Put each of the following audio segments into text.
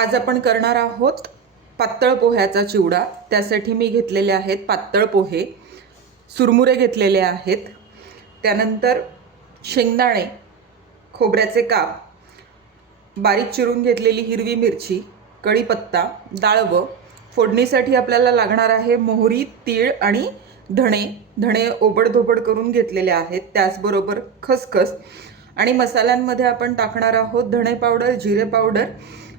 आज आपण करणार आहोत पातळ पोह्याचा चिवडा. त्यासाठी मी घेतलेले आहेत पातळ पोहे. सुरमुरे घेतलेले आहेत. त्यानंतर शेंगदाणे खोबऱ्याचे काप बारीक चिरून घेतलेली हिरवी मिरची कढीपत्ता डाळवं. फोडणीसाठी आपल्याला लागणार आहे मोहरी तीळ आणि धणे. धणे ओबडधोबड करून घेतलेले आहेत. त्याचबरोबर खसखस. आणि मसाल्यांमध्ये आपण टाकणार आहोत धणे पावडर जिरे पावडर.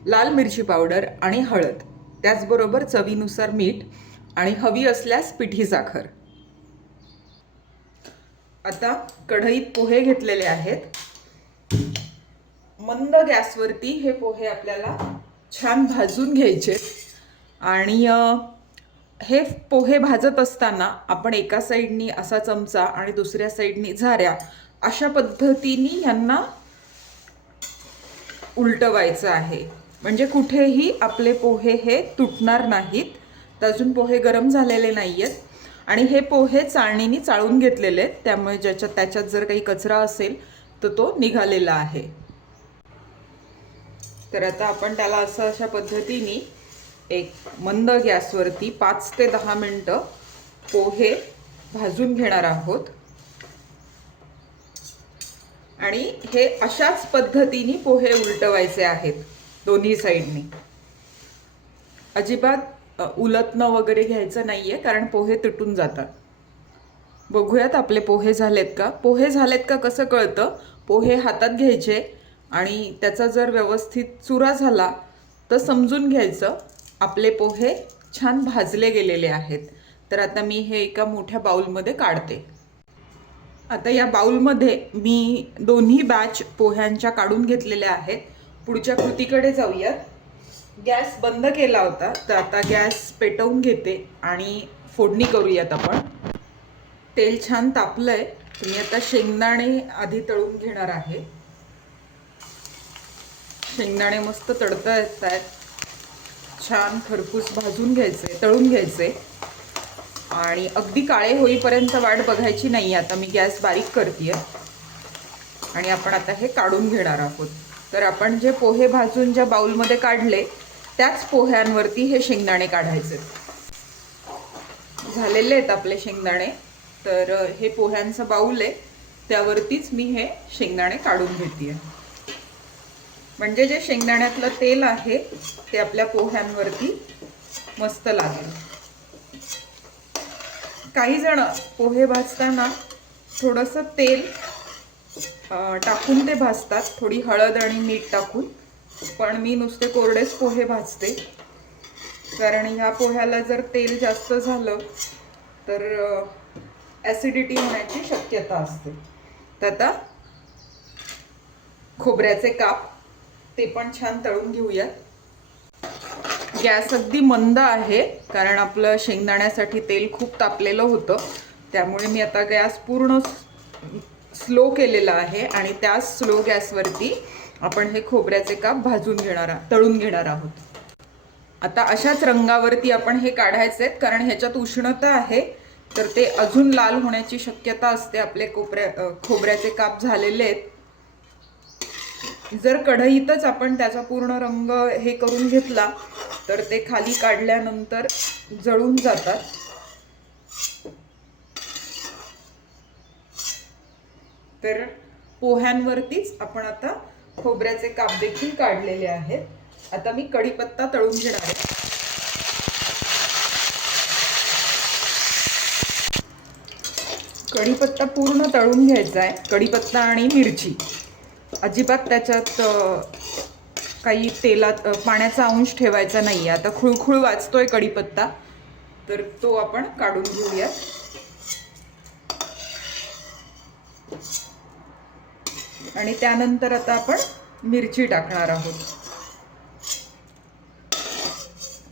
लाल मिरची पावडर आणि हळद त्याचबरोबर चवीनुसार मीठ आणि हवी असल्यास पिठी साखर. आता कढईत पोहे घेतलेले आहेत. मंद गॅसवरती हे पोहे आपल्याला छान भाजून घ्यायचे आणि हे पोहे भाजत असताना आपण एका साईडनी असा चमचा आणि दुसऱ्या साईडनी झाऱ्या अशा पद्धतीने यांना उलटवायचं आहे. म्हणजे कुठेही आपले पोहे हे तुटणार नाहीत. तर अजून पोहे गरम झालेले नाही आहेत आणि हे पोहे चाळणीने चाळून घेतलेले आहेत. त्यामुळे ज्याच्यात त्याच्यात जर काही कचरा असेल तर तो निघालेला आहे. तर आता आपण त्याला असं अशा पद्धतीने एक मंद गॅसवरती पाच ते दहा मिनटं पोहे भाजून घेणार आहोत. आणि हे अशाच पद्धतीने पोहे उलटवायचे आहेत. दोन्ही साईडनी. अजिबात उलतनं वगैरे घ्यायचं नाहीये कारण पोहे तुटून जातात. बघूयात आपले पोहे झालेत का? पोहे झालेत का कसं कळतं? पोहे हातात घ्यायचे आणि त्याचा जर व्यवस्थित चुरा झाला तर समजून घ्यायचं आपले पोहे छान भाजले गेलेले आहेत. तर आता मी हे एका मोठ्या बाउलमध्ये काढते. आता या बाउलमध्ये मी दोन्ही बॅच पोह्यांच्या काढून घेतलेल्या आहेत. पुढच्या कृतीकडे जाऊयात. गॅस बंद केला होता तर आता गॅस पेटवून घेते आणि फोडणी करूयात आपण. तेल छान तापलंय आहे मी आता शेंगदाणे आधी तळून घेणार आहे. शेंगदाणे मस्त तडता येत आहेत छान खरपूस भाजून घ्यायचे तळून घ्यायचे आणि अगदी काळे होईपर्यंत वाट बघायची नाही आता मी गॅस बारीक करते आणि आपण आता हे काढून घेणार आहोत. तर आपण जे पोहे भाजून ज्या बाऊलमध्ये काढले त्याच पोह्यांवरती हे शेंगदाणे काढायचे. झालेले आहेत आपले शेंगदाणे. तर हे पोह्यांचं बाऊल आहे. त्यावरतीच मी हे शेंगदाणे काढून घेते म्हणजे जे शेंगदाण्यातलं तेल आहे ते आपल्या पोह्यांवरती मस्त लागेल. काही जण पोहे भाजताना थोडंसं तेल टाकून ते भाजतात. थोडी हळद आणि मीठ टाकून. पण मी नुसते कोरडेच पोहे भाजते. कारण ह्या पोह्याला जर तेल जास्त झालं तर ॲसिडिटी होण्याची शक्यता असते. तर आता खोबऱ्याचे काप ते पण छान तळून घेऊयात. गॅस अगदी मंद आहे कारण आपलं शेंगदाण्यासाठी तेल खूप तापलेलं होतं. त्यामुळे मी आता गॅस पूर्ण स्लो केलेला आहे आणि त्या स्लो गॅसवरती आपण हे खोबऱ्याचे काप भाजून घेणार तळून घेणार आहोत. आता अशाच रंगावरती आपण हे काढायचे आहेत कारण ह्याच्यात उष्णता आहे तर ते अजून लाल होण्याची शक्यता असते. आपले कोपऱ्या खोबऱ्याचे काप झालेले आहेत. जर कढईतच आपण त्याचा पूर्ण रंग हे करून घेतला तर ते खाली काढल्यानंतर जळून जातात. तर पोह्यांवरतीच आपण आता खोबऱ्याचे काप देखील काढलेले आहेत. आता मी कढीपत्ता तळून घेणार आहे. कढीपत्ता पूर्ण तळून घ्यायचा आहे. कढीपत्ता आणि मिरची. अजिबात त्याच्यात काही तेलात पाण्याचा अंश ठेवायचा नाही आहे आता खुळखुळ वाचतोय कढीपत्ता. तर तो आपण काढून घेऊयात. आणि त्यानंतर आता आपण मिरची टाकणार आहोत.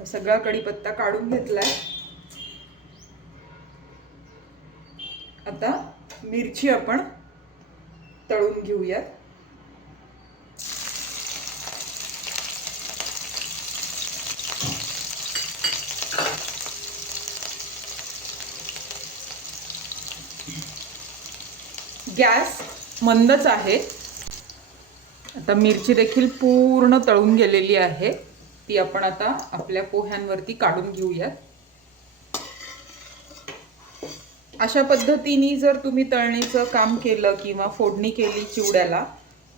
सगळा कढीपत्ता काढून घेतलाय. आता मिरची आपण तळून घेऊयात. गॅस मंदच आहे. आता मिरची देखील पूर्ण तळून गेलेली आहे. ती आपण आता आपल्या पोह्यांवरती काढून घेऊयात. अशा पद्धतीने जर तुम्ही तळणीचं काम केलं किंवा फोडणी केली चिवड्याला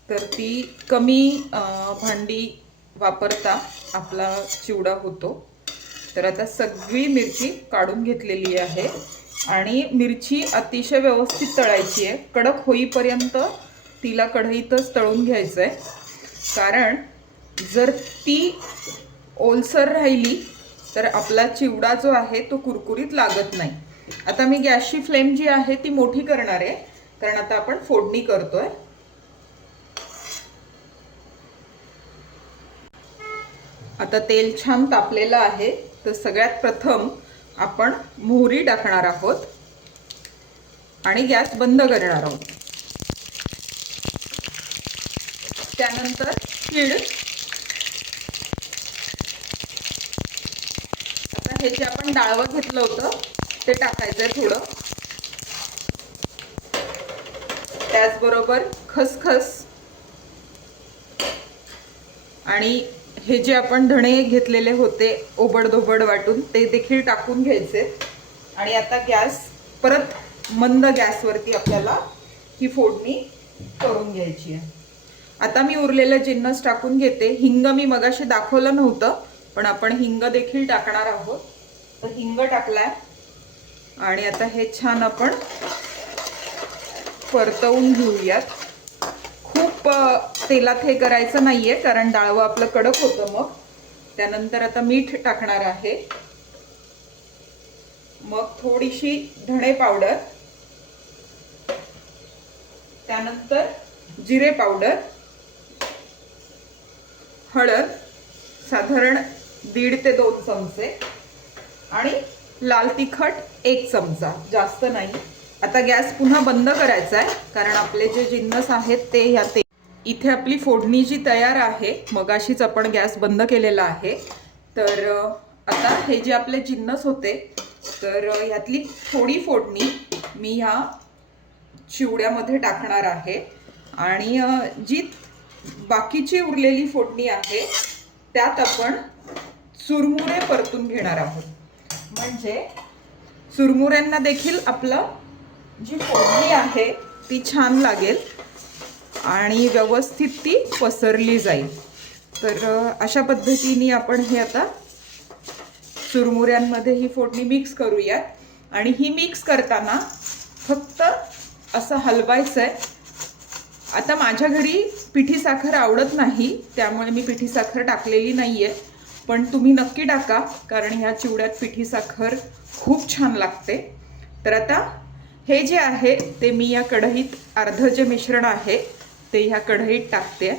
तर ती कमी भांडी वापरता आपला चिवडा होतो. तर आता सगळी मिरची काढून घेतलेली आहे. आणि मिरची अतिशय व्यवस्थित तळायची आहे. कडक होईपर्यंत तिला कढईतच तळून घ्यायचं आहे कारण जर ती ओलसर राहिली तर आपला चिवडा जो आहे तो कुरकुरीत लागत नाही. आता मी गॅसची फ्लेम जी आहे ती मोठी करणार आहे. कारण आता आपण फोडणी करतोय. आता तेल छान तापलेलं आहे. तर सगळ्यात प्रथम आपण मोहरी टाकणार आहोत आणि गॅस बंद करणार आहोत. त्यानंतर तीळ. आता हे जे आपण डाळवं घेतलं होतं ते टाकायचंय थोडं. त्याचबरोबर खसखस आणि हे जे आपण धणे घेतलेले होते ओबडधोबड वाटून ते देखील टाकून घ्यायचे. आणि आता गॅस परत मंद गॅसवरती आपल्याला ही फोडणी करून घ्यायची आहे. आता मी उरलेलं जिन्नस टाकून घेते. हिंग मी मगाशी दाखवलं नव्हतं पण आपण हिंग देखील टाकणार आहोत. तर हिंग टाकलाय. आणि आता हे छान आपण परतवून घेऊयात. खूप तेलात हे करायचं नाहीये कारण डाळवं आपलं कडक होतं मग. त्यानंतर आता मीठ टाकणार आहे. मग थोडीशी धणे पावडर. त्यानंतर जिरे पावडर. हळद साधारण दीड ते दोन चमचे. आणि लाल तिखट एक चमचा जास्त नाही. आता गॅस पुन्हा बंद करायचा आहे कारण आपले जे जिन्नस आहेत ते ह्या ते इथे आपली फोडणी जी तयार आहे मगाशीच आपण गॅस बंद केलेला आहे. तर आता हे जे आपले जिन्नस होते तर ह्यातली थोडी फोडणी मी ह्या चिवड्यामध्ये टाकणार आहे. आणि जी बाकीची उरलेली फोडणी आहे त्यात आपण चुरमुरे परतून घेणार आहोत. म्हणजे चुरमुऱ्यांना देखील आपलं जी फोडणी आहे ती छान लागेल. आणि व्यवस्थित ती पसरली जाईल. तर अशा पद्धतीने आपण हे आता चुरमुऱ्यांमध्ये ही फोडणी मिक्स करूयात. आणि ही मिक्स करताना फक्त असं हलवायचं आहे आता माझ्या घरी पिठी साखर आवडत नाही त्यामुळे मी पिठी साखर टाकलेली नाही आहे पण तुम्ही नक्की टाका कारण ह्या चिवड्यात पिठी साखर खूप छान लागते. तर आता हे जे आहे ते मी या कढईत अर्ध जे मिश्रण आहे. ते ह्या कढईत टाकते.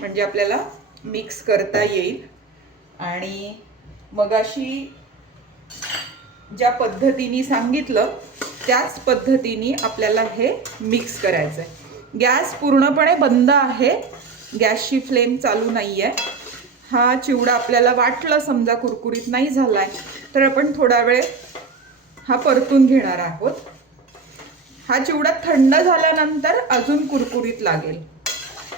म्हणजे आपल्याला मिक्स करता येईल. आणि मगाशी ज्या पद्धतीने सांगितलं त्याच पद्धतीने आपल्याला हे मिक्स करायचं आहे गॅस पूर्णपणे बंद आहे. गॅसची फ्लेम चालू नाही आहे हा चिवडा आपल्याला वाटलं समजा कुरकुरीत नाही झाला आहे तर आपण थोडा वेळ हा परतून घेणार आहोत. हा चिवडा थंड झाल्यानंतर अजून कुरकुरीत लागेल.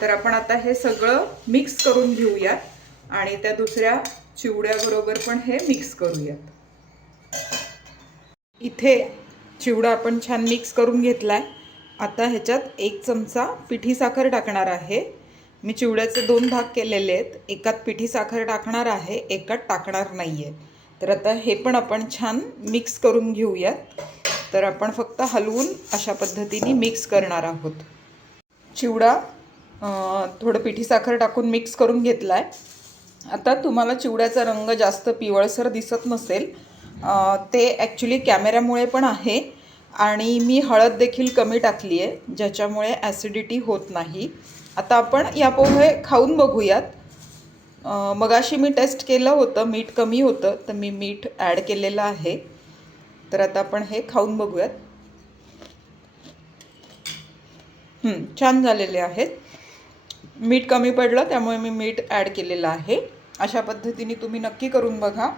तर आपण आता हे सगळं मिक्स करून घेऊयात आणि त्या दुसऱ्या चिवड्याबरोबर पण हे मिक्स करूयात. इथे चिवडा आपण छान मिक्स करून घेतलाय. आता ह्याच्यात एक चमचा पिठी साखर टाकणार आहे. मी चिवड्याचे दोन भाग केलेले आहेत. एकात पिठी साखर टाकणार आहे एकात टाकणार नाही आहे तर आता हे पण आपण छान मिक्स करून घेऊयात. तर आपण फक्त हलवून अशा पद्धतीने मिक्स करणार आहोत. चिवडा थोडं पिठी साखर टाकून मिक्स करून घेतला आहे आता तुम्हाला चिवड्याचा रंग जास्त पिवळसर दिसत नसेल ते ॲक्च्युली कॅमेऱ्यामुळे पण आहे आणि मी हळद देखील कमी टाकली आहे ज्याच्यामुळे ॲसिडिटी होत नाही. आता आपण या पोहे खाऊन बघूयात. मगाशी मी टेस्ट केलं होतं मीठ कमी होतं तर मी मीठ ॲड केलेलं आहे. तर आता आपण हे खाऊन बघूयात. छान झालेले आहेत. मीठ कमी पडलं त्यामुळे मी मीठ ॲड केलेलं आहे. अशा पद्धतीने तुम्ही नक्की करून बघा.